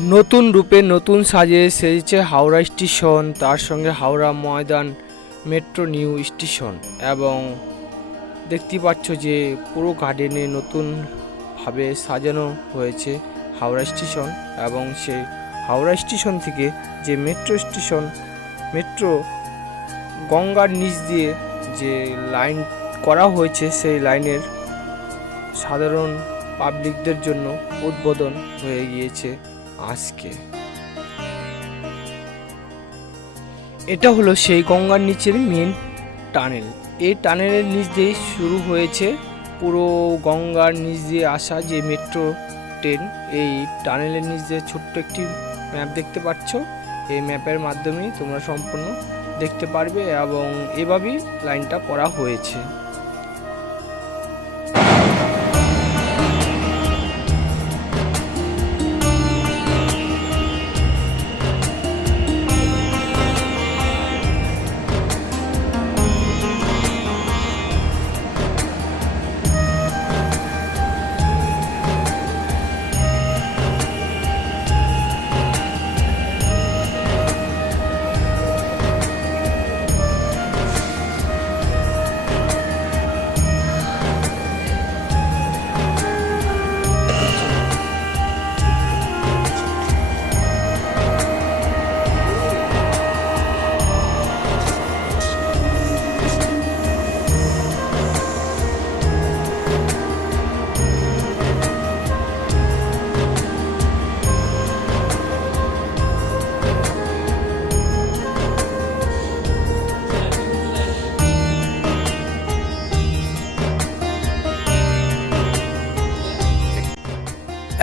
নতুন রূপে নতুন সাজে সেজেছে হাওড়া স্টেশন, তার সঙ্গে Howrah Maidan metro new station. এবং দেখতে পাচ্ছ যে পুরো গার্ডেনে নতুনভাবে সাজানো হয়েছে হাওড়া স্টেশন। এবং সেই হাওড়া স্টেশন থেকে যে মেট্রো গঙ্গার নিচ দিয়ে যে লাইন করা হয়েছে, সেই লাইনের সাধারণ পাবলিকদের জন্য উদ্বোধন হয়ে গিয়েছে আজকে। এটা হলো সেই গঙ্গার নিচের মেন টানেল। এই টানেলের নিচ দিয়ে শুরু হয়েছে পুরো গঙ্গার নিচ দিয়ে আসা যে মেট্রো ট্রেন। এই টানেলের নিচ দিয়ে ছোট্ট একটি ম্যাপ দেখতে পাচ্ছ, এই ম্যাপের মাধ্যমেই তোমরা সম্পূর্ণ দেখতে পারবে এবং এভাবেই লাইনটা করা হয়েছে।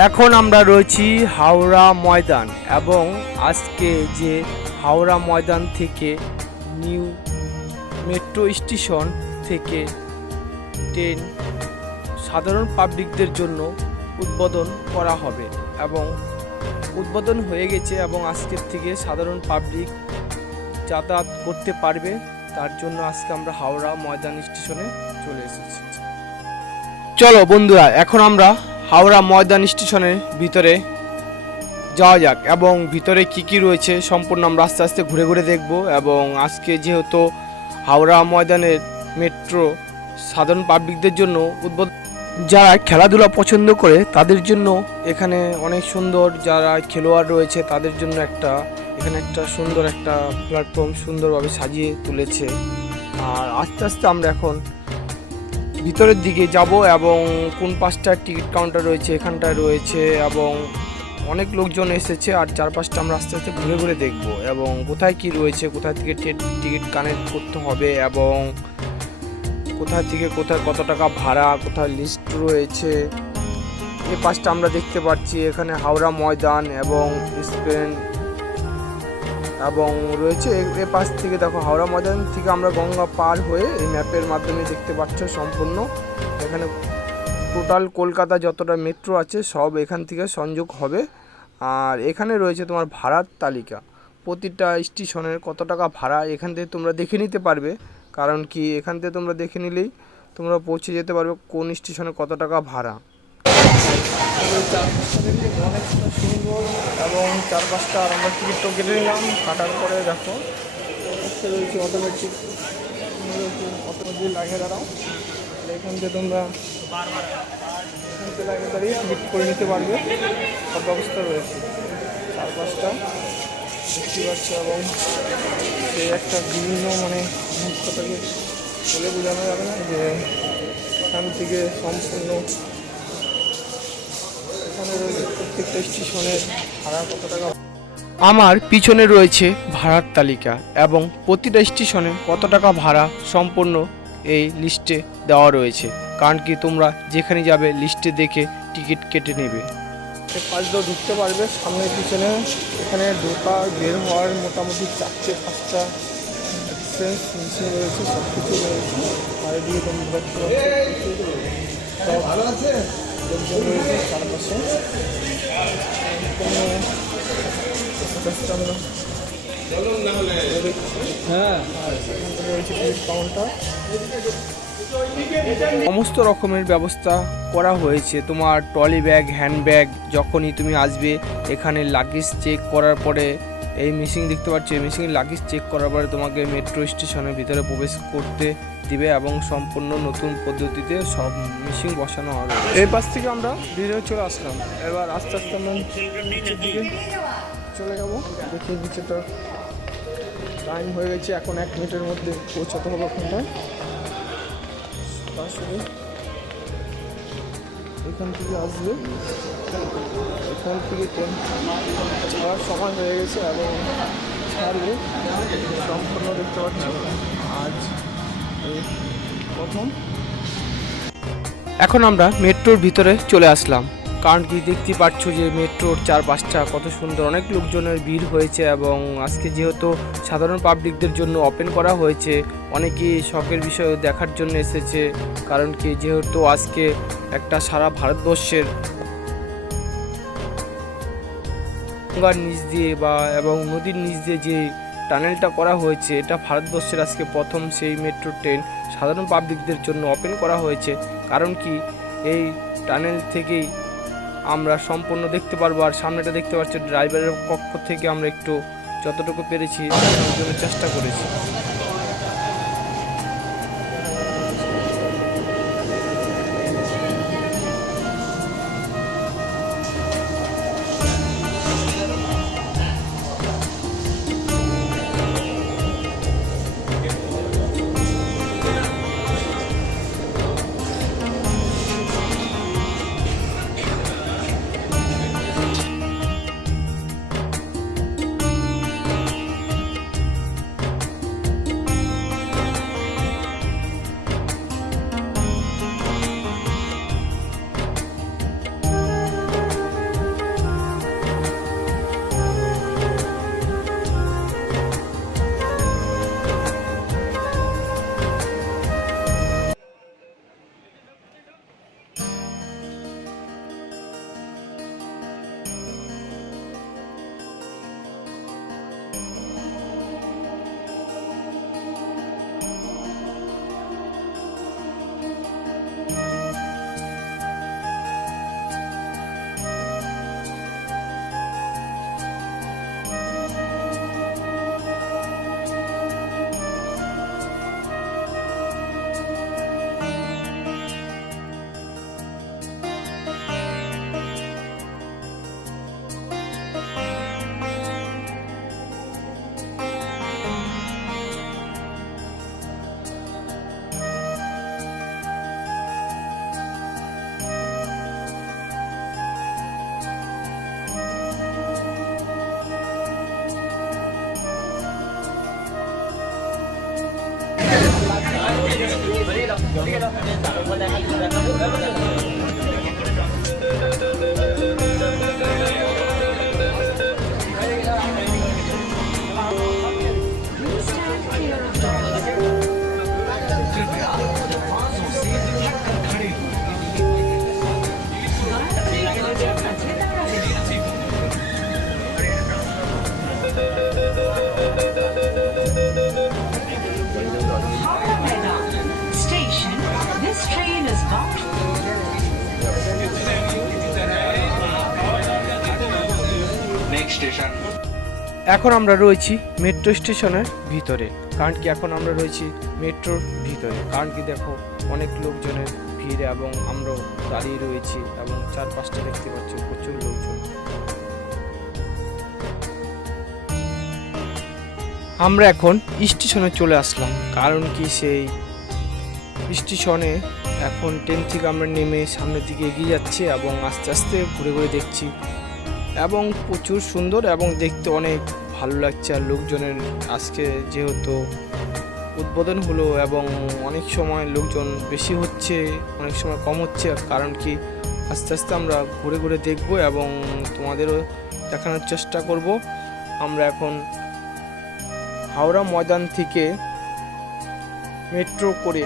এখন আমরা রয়েছি হাওড়া ময়দান এবং আজকে যে হাওড়া ময়দান থেকে নিউ মেট্রো স্টেশন থেকে ট্রেন সাধারণ পাবলিকদের জন্য উদ্বোধন করা হবে এবং উদ্বোধন হয়ে গেছে এবং আজকের থেকে সাধারণ পাবলিক যাতায়াত করতে পারবে। তার জন্য আজকে আমরা হাওড়া ময়দান স্টেশনে চলে এসেছি। চলো বন্ধুরা, এখন আমরা হাওড়া ময়দান স্টেশনের ভিতরে যাওয়া যাক এবং ভিতরে কি কি রয়েছে সম্পূর্ণ আমরা আস্তে আস্তে ঘুরে ঘুরে দেখব। এবং আজকে যেহেতু হাওড়া ময়দানের মেট্রো সাধারণ পাবলিকদের জন্য উদ্বোধন, যারা খেলাধুলা পছন্দ করে তাদের জন্য এখানে অনেক সুন্দর, যারা খেলোয়াড় রয়েছে তাদের জন্য এখানে একটা সুন্দর একটা প্ল্যাটফর্ম সুন্দরভাবে সাজিয়ে তুলেছে। আর আস্তে আস্তে আমরা এখন ভিতরের দিকে যাব এবং কোন পাঁচটা টিকিট কাউন্টার রয়েছে এখানটায় রয়েছে এবং অনেক লোকজন এসেছে। আর চারপাশটা আমরা আস্তে আস্তে ঘুরে ঘুরে দেখব এবং কোথায় কি রয়েছে, কোথায় থেকে টিকিট কানেক্ট করতে হবে এবং কোথায় থেকে কোথায় কত টাকা ভাড়া, কোথায় লিস্ট রয়েছে। এই পাশটা আমরা দেখতে পাচ্ছি এখানে হাওড়া ময়দান এবং স্পেন এবং রয়েছে এ পাশ থেকে দেখো হাওড়া ময়দান থেকে আমরা গঙ্গা পার হয়ে এই ম্যাপের মাধ্যমে দেখতে পাচ্ছ সম্পূর্ণ এখানে টোটাল কলকাতা যতটা মেট্রো আছে সব এখান থেকে সংযোগ হবে। আর এখানে রয়েছে তোমার ভাড়ার তালিকা, প্রতিটা স্টেশনের কত টাকা ভাড়া এখান থেকে তোমরা দেখে নিতে পারবে। কারণ কি এখান থেকে তোমরা দেখে নিলেই তোমরা পৌঁছে যেতে পারবে কোন স্টেশনে কত টাকা ভাড়া। অনেকটা সুন্দর এবং চারপাশটা আমরা টিকিটও কেটে নিলাম, কাটার পরে দেখো রয়েছে অটোমেটিক লাগিয়ে দাঁড়াও, এখান থেকে তোমরা লাগিয়ে দাঁড়িয়ে টিকিট করে নিতে পারবে, সব ব্যবস্থা রয়েছে চারপাশটা দেখতে পাচ্ছ। এবং সেই একটা বিভিন্ন জিনিসটাকে বলে বোঝানো যাবে না যে এখান থেকে সম্পূর্ণ এখানে রয়েছে প্রত্যেকটা স্টেশনের ভাড়া কত টাকা। আমার পিছনে রয়েছে ভাড়ার তালিকা এবং প্রতিটা স্টেশনে কত টাকা ভাড়া সম্পূর্ণ এই লিস্টে দেওয়া রয়েছে। কারণ কি তোমরা যেখানে যাবে লিস্টে দেখে টিকিট কেটে নেবে। পাঁচ দিয়ে ঢুকতে পারবে সামনে পিছনে, এখানে ঢোকা বের হওয়ার মোটামুটি 4-5টা এক্সপ্রেস মেশিন রয়েছে, সব কিছু রয়েছে। আর দিয়ে তোমরা ভালো আছে রয়েছে চারপাশে হ্যাঁ রয়েছে টিকিট কাউন্টার সমস্ত রকমের ব্যবস্থা করা হয়েছে। তোমার ট্রলি ব্যাগ, হ্যান্ড ব্যাগ, যখনই তুমি আসবে এখানে লাগেজ চেক করার পরে এই মেশিন দেখতে পাচ্ছ, এই মেশিন লাগেজ চেক করার পরে তোমাকে মেট্রো স্টেশনের ভিতরে প্রবেশ করতে দিবে এবং সম্পূর্ণ নতুন পদ্ধতিতে সব মেশিন বসানো হবে। এই পাশ থেকে আমরা ভিতরে চলে আসলাম। এবার আস্তে আস্তে আমরা নিচের দিকে চলে যাবো। দেখি নিচেটা টাইম হয়ে গেছে, এখন 1 মিনিটের মধ্যে পৌঁছাতে হবে ওখানটায়। আসলে এখান থেকে আসবে, এখান থেকে ট্রেন ছাড়ার সময় হয়ে গেছে এবং ছাড়বে সম্পূর্ণ দেখতে পাচ্ছি আজ এই প্রথম। এখন আমরা মেট্রোর ভিতরে চলে আসলাম, কারণ কি দেখতে পাচ্ছ যে মেট্রোর চারপাশটা কত সুন্দর, অনেক লোকজনের ভিড় হয়েছে এবং আজকে যেহেতু সাধারণ পাবলিকদের জন্য ওপেন করা হয়েছে, অনেকেই শখের বিষয় দেখার জন্য এসেছে। কারণ কি যেহেতু আজকে একটা সারা ভারতবর্ষের গঙ্গার নিচ দিয়ে এবং নদীর নিচ দিয়ে যে টানেলটা করা হয়েছে, এটা ভারতবর্ষের আজকে প্রথম সেই মেট্রো ট্রেন সাধারণ পাবলিকদের জন্য ওপেন করা হয়েছে। কারণ কি এই টানেল থেকেই আমরা সম্পূর্ণ দেখতে পারবো। আর সামনেটা দেখতে পাচ্ছি, ড্রাইভারের পক্ষ থেকে আমরা একটু যতটুকু পেরেছি জন্য চেষ্টা করেছি। Station. This train is bound. Next station. এখন আমরা রয়েছি মেট্রো স্টেশনের ভিতরে, কারণ কি এখন আমরা রয়েছি মেট্রোর ভিতরে। কারণ কি দেখো অনেক লোকজনের ভিড় এবং আমরাও দাঁড়িয়ে রয়েছি এবং চারপাশটা দেখতে পাচ্ছি প্রচুর লোকজন। আমরা এখন স্টেশনে চলে আসলাম, কারণ কি সেই স্টেশনে এখন ট্রেন থেকে আমরা নেমে সামনের দিকে এগিয়ে যাচ্ছি এবং আস্তে আস্তে ঘুরে ঘুরে দেখছি এবং প্রচুর সুন্দর এবং দেখতে অনেক ভালো লাগছে। আর লোকজনের আজকে যেহেতু উদ্বোধন হলো এবং অনেক সময় লোকজন বেশি হচ্ছে, অনেক সময় কম হচ্ছে, কারণ কি আস্তে আস্তে আমরা ঘুরে ঘুরে দেখব এবং তোমাদেরও দেখানোর চেষ্টা করব। আমরা এখন হাওড়া ময়দান থেকে মেট্রো করে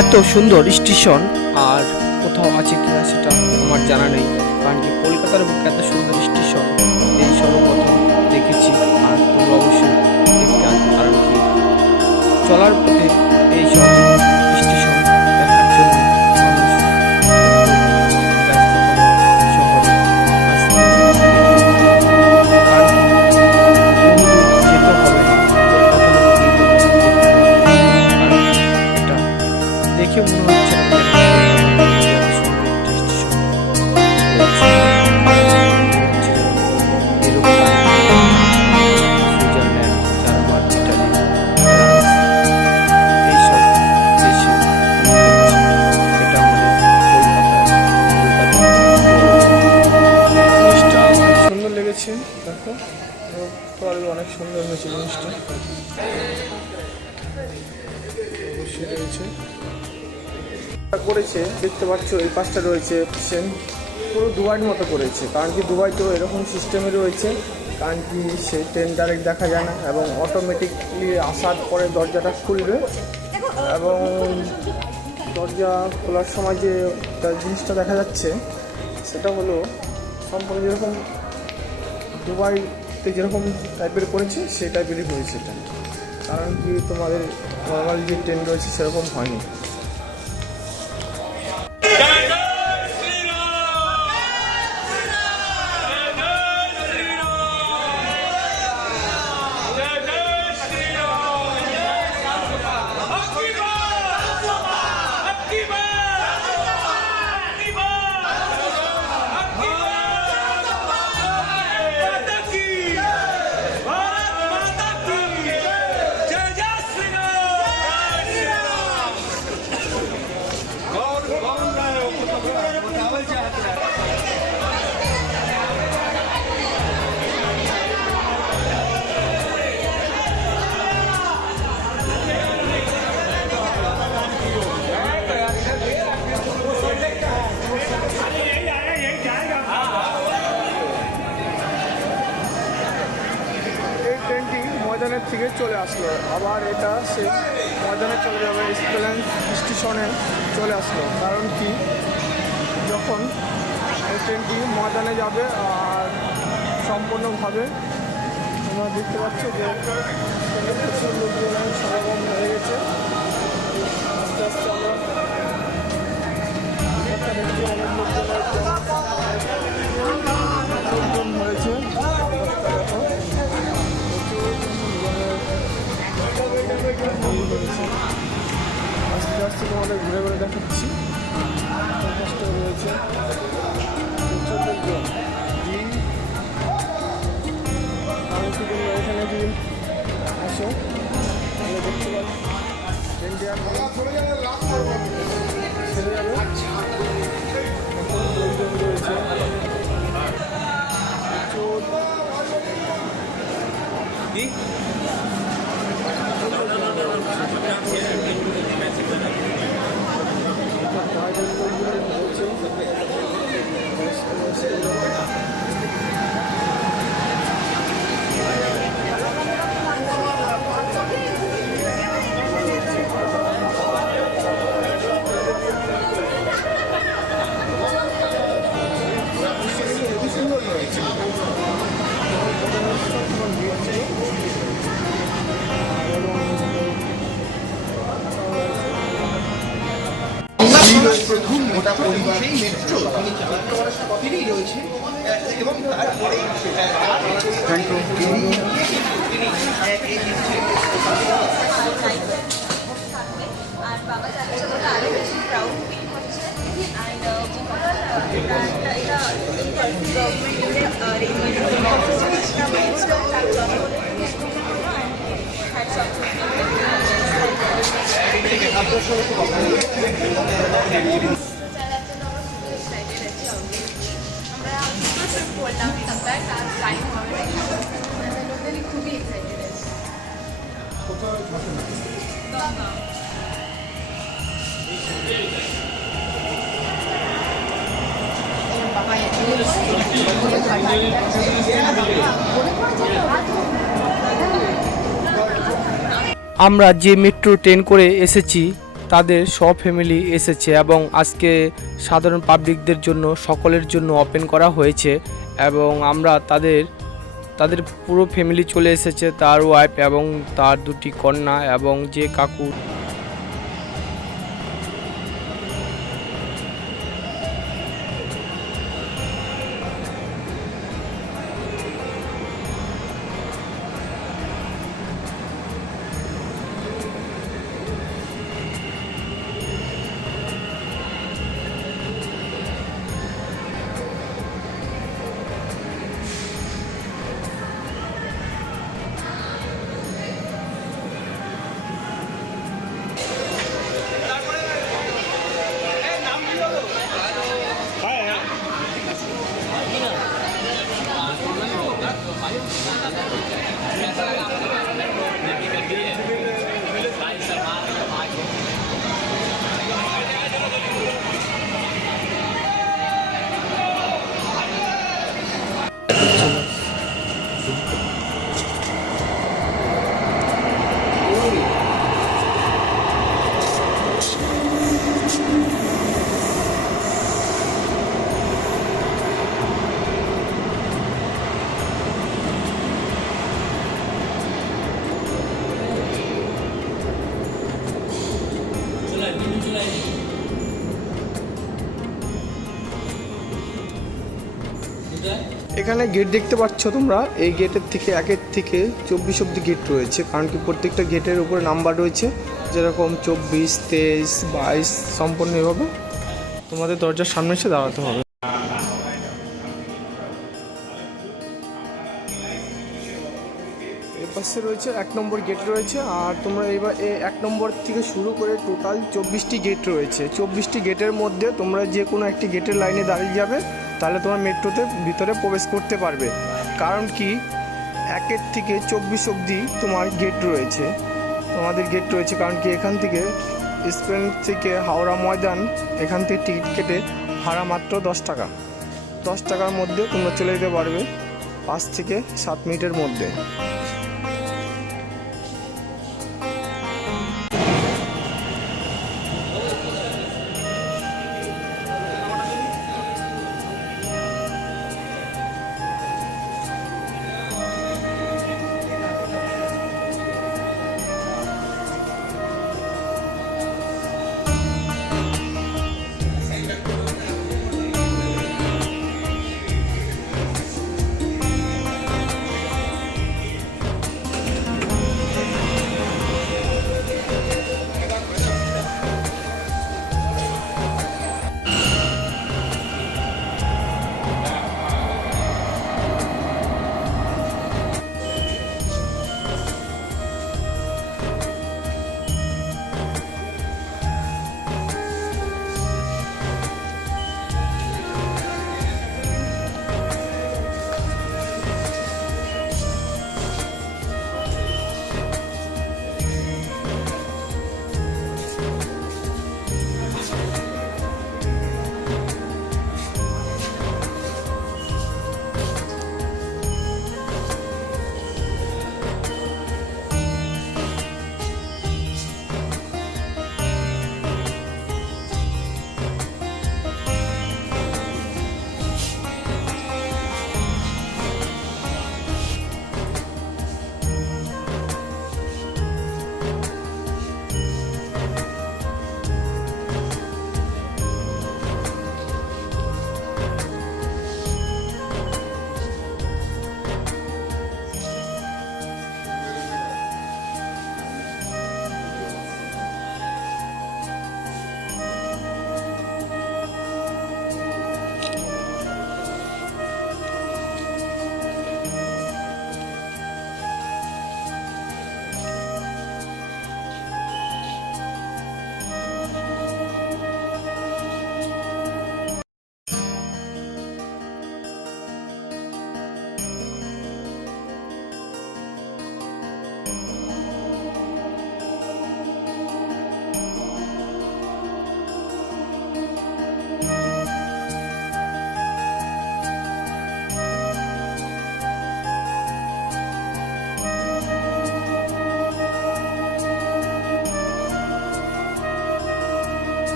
এত সুন্দর স্টেশন আর কোথাও আছে কিনা সেটা আমার জানা নেই, কারণ কি কলকাতার বুকে এত সুন্দর স্টেশন এই সর্বপ্রথম দেখেছি। আর তোমরা অবশ্যই দেখতে আসবে, কারণ কি চলার পথে এই সব স্টেশন দেখার জন্য মানুষ ব্যস্ততম শহরে আসে। কারণ কি বহুদূর যেতে হবে না, কলকাতার বুকেই তোমরা দেখতে পাবে। কারণ কি এটা দেখে মনে হচ্ছে না যে এত সুন্দর একটি স্টেশন রয়েছে। সুইজারল্যান্ড, জার্মান, ইটালি, ফ্রান্স এইসব দেশে এটা আমাদের জিনিসটা অনেক সুন্দর লেগেছে। দেখো অনেক সুন্দর হয়েছে জিনিসটা, অবশ্যই লেগেছে করেছে। দেখতে পাচ্ছ এই পাশটা রয়েছে সেম পুরো দুবাইয়ের মতো করেছে, কারণ কি দুবাইতেও এরকম সিস্টেমে রয়েছে। কারণ কি সেই ট্রেন ডাইরেক্ট দেখা যায় না এবং অটোমেটিকলি আসার পরে দরজাটা খুলবে, এবং দরজা খোলার সময় যে জিনিসটা দেখা যাচ্ছে সেটা হলো সম্পূর্ণ যেরকম দুবাইতে যেরকম টাইপের করেছে সেই টাইপেরই হয়েছে এটা। কারণ কি তোমাদের নর্মাল যে ট্রেন রয়েছে সেরকম হয়নি। ময়দানের থেকে চলে আসলো, আবার এটা সে ময়দানে চলে যাবে, এসপ্ল্যানেড স্টেশনে চলে আসলো। কারণ কি যখন এই ট্রেনটি ময়দানে যাবে আর সম্পূর্ণভাবে তোমরা দেখতে পাচ্ছ যে প্রচুর লোকজনের সমাগম হয়ে গেছে। আস্তে আস্তে আমরা দেখছি অনেক লোকজন হয়েছে। আস্তে আস্তে তোমাদের ঘুরে ঘুরে দেখাচ্ছি। কষ্ট রয়েছে প্রচুর লোকজন। আমি কি তোমরা এখানে যদি আসো তাহলে দেখতে পাচ্ছি ইন্ডিয়ার ছেড়ে যাবে, লোকজন রয়েছে প্রথম মোটা পরিবারেই মেট্রো কপিরই রয়েছে এবং তারপরে আর বাবা যাচ্ছে বলে আরো বেশি প্রাউড ফিল করছে। খুবই এক্সাইটেড আছে। আমরা যে মেট্রো ট্রেন করে এসেছি তাদের সব ফ্যামিলি এসেছে এবং আজকে সাধারণ পাবলিকদের জন্য সকলের জন্য ওপেন করা হয়েছে এবং আমরা তাদের পুরো ফ্যামিলি চলে এসেছে, তার ওয়াইফ এবং তার দুটি কন্যা এবং যে কাকু। এখানে গেট দেখতে পাচ্ছ তোমরা, এই গেটের থেকে 1 থেকে 24 অব্দি গেট রয়েছে, কারণ কি প্রত্যেকটা গেটের উপরে নাম্বার রয়েছে, যেরকম 24, 23, 22 সম্পূর্ণ এভাবে তোমাদের দরজার সামনে এসে দাঁড়াতে হবে। এর পাশে রয়েছে 1 নম্বর গেট রয়েছে, আর তোমরা এবার 1 নম্বর থেকে শুরু করে টোটাল 24টি গেট রয়েছে। 24টি গেটের মধ্যে তোমরা যে কোনো একটি গেটের লাইনে দাঁড়িয়ে যাবে, তাহলে তোমার মেট্রোতে ভিতরে প্রবেশ করতে পারবে। কারণ কি 1 থেকে 24 অবধি তোমার গেট রয়েছে, তোমাদের গেট রয়েছে, কারণ কি এখান থেকে স্প্যান্ড থেকে হাওড়া ময়দান, এখান থেকে টিকিট কেটে ভাড়া মাত্র 10 টাকা। 10 টাকার মধ্যে তোমরা চলে যেতে পারবে 5 থেকে 7 মিনিটের মধ্যে।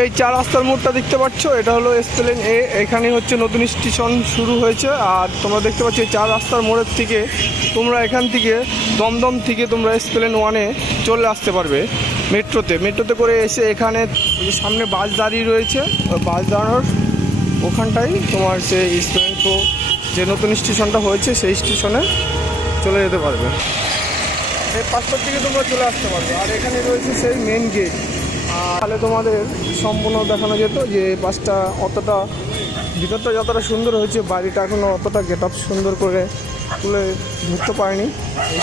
এই 4 রাস্তার মোড়টা দেখতে পাচ্ছ, এটা হলো এসপ্লেন এ। এখানে হচ্ছে নতুন স্টেশন শুরু হয়েছে। আর তোমরা দেখতে পাচ্ছ এই 4 রাস্তার মোড়ের থেকে তোমরা এখান থেকে দমদম থেকে তোমরা এসপ্লেন 1-এ চলে আসতে পারবে মেট্রোতে করে এসে এখানে ওই যে সামনে বাস দাঁড়িয়ে রয়েছে, ওই বাস দাঁড়ানোর ওখানটাই তোমার সেই এসপ্লেন প্রো যে নতুন স্টেশনটা হয়েছে সেই স্টেশনে চলে যেতে পারবে। এই পাঁচটার দিকে তোমরা চলে আসতে পারবে। আর এখানে রয়েছে সেই মেন গেট। আর তাহলে তোমাদের সম্পূর্ণ দেখানো যেত যে এই পাশটা অতটা ভিতরটা যতটা সুন্দর হয়েছে, বাড়িটা এখনও অতটা গেট আপ সুন্দর করে তুলে ধরতে পারেনি।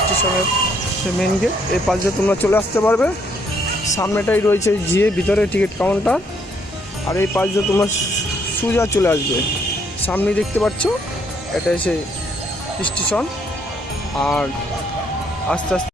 স্টেশনের সে মেন গেট এই পাশ দিয়ে তোমরা চলে আসতে পারবে। সামনেটাই রয়েছে গিয়ে ভিতরে টিকিট কাউন্টার। আর এই পাশ দিয়ে তোমরা সোজা চলে আসবে। সামনেই দেখতে পাচ্ছ এটা সেই স্টেশন। আর আস্তে আস্তে